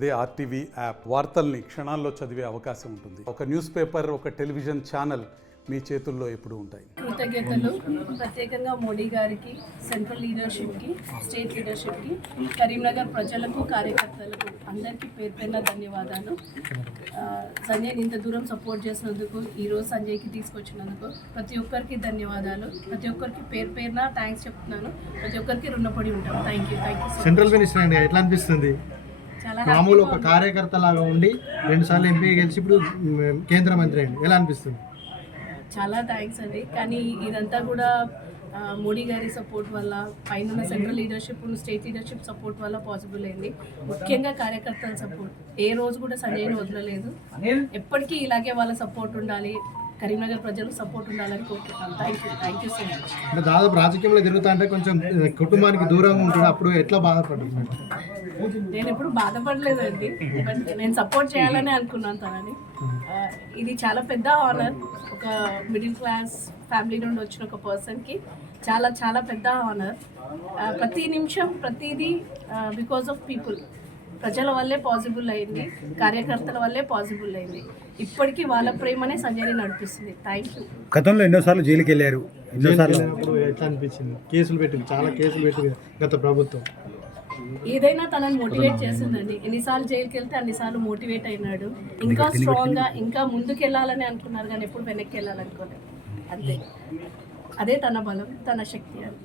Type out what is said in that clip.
అదే RTV app వార్తల్ని క్షణాల్లో చదివే అవకాశం ఉంటుంది. ఒక న్యూస్ పేపర్, ఒక టెలివిజన్ ఛానల్ మీ చేతుల్లో ఎప్పుడూ ఉంటాయి. కృతజ్ఞతలు ప్రత్యేకంగా మోడీ గారికి, సెంట్రల్ లీడర్షిప్కి, స్టేట్ లీడర్షిప్కి, కరీంనగర్ ప్రజలకు, కార్యకర్తలకు అందరికీ పేరు పేరున ధన్యవాదాలు. సంజయ్ని ఇంత దూరం సపోర్ట్ చేసినందుకు, ఈరోజు సంజయ్కి తీసుకొచ్చినందుకు ప్రతి ఒక్కరికి ధన్యవాదాలు. ప్రతి ఒక్కరికి పేరు పేరున థ్యాంక్స్ చెప్తున్నాను. ప్రతి ఒక్కరికి రుణపడి ఉంటాను. Thank you. సెంట్రల్ మినిస్టర్ అండి, ఎట్లా అనిపిస్తుంది? మామూలు ఒక కార్యకర్త లాగా ఉండి 2 సార్లు ఎంపీ గెలిచి ఇప్పుడు కేంద్ర మంత్రి అండి, ఎలా అనిపిస్తుంది? చాలా థ్యాంక్స్ అండి. కానీ ఇదంతా కూడా మోడీ గారి సపోర్ట్ వల్ల, పైన central leadership, state leadership support వల్ల పాసిబుల్ అయింది. ముఖ్యంగా కార్యకర్తల సపోర్ట్. ఏ రోజు కూడా సంజయ్ని వదలలేదు. ఎప్పటికీ ఇలాగే వాళ్ళ సపోర్ట్ ఉండాలి, కరీంనగర్ ప్రజలు సపోర్ట్ ఉండాలని కోరుకుంటున్నాను. Thank you so much. అంటే దాదాపు రాజకీయంలో తిరుగుతా అంటే కొంచెం కుటుంబానికి దూరంగా ఉంటుంది, అప్పుడు ఎట్లా బాధపడుతుంది? నేను ఎప్పుడు బాధపడలేదండి, బట్ నేను సపోర్ట్ చేయాలని అనుకున్నాను తనని. ఇది చాలా పెద్ద ఆనర్. ఒక మిడిల్ క్లాస్ ఫ్యామిలీ నుండి వచ్చిన ఒక పర్సన్కి చాలా చాలా పెద్ద ఆనర్. ప్రతి నిమిషం ప్రతిదీ బికాస్ ఆఫ్ పీపుల్, ప్రజల వల్లే పాసిబుల్ అయింది, కార్యకర్తల వల్లే పాసిబుల్ అయింది. ఇప్పటికీ వాళ్ళ ప్రేమనే సంజయ్ని నడిపిస్తుంది. Thank you. గతంలో ఎన్నోసార్లు జైలుకి వెళ్ళారు, ఎన్నోసార్లు ఎట్లా అనిపించింది? కేసులు పెట్టింది, చాలా కేసులు పెట్టింది గత ప్రభుత్వం. ఏదైనా తనని మోటివేట్ చేసిందండి. ఎన్నిసార్లు జైలుకి వెళ్తే అన్నిసార్లు మోటివేట్ అయినాడు. ఇంకా స్ట్రాంగ్గా, ఇంకా ముందుకు వెళ్ళాలని అనుకున్నారు, కానీ ఎప్పుడు వెనక్కి వెళ్ళాలనుకోలేదు. అంతే, అదే తన బలం, తన శక్తి అని.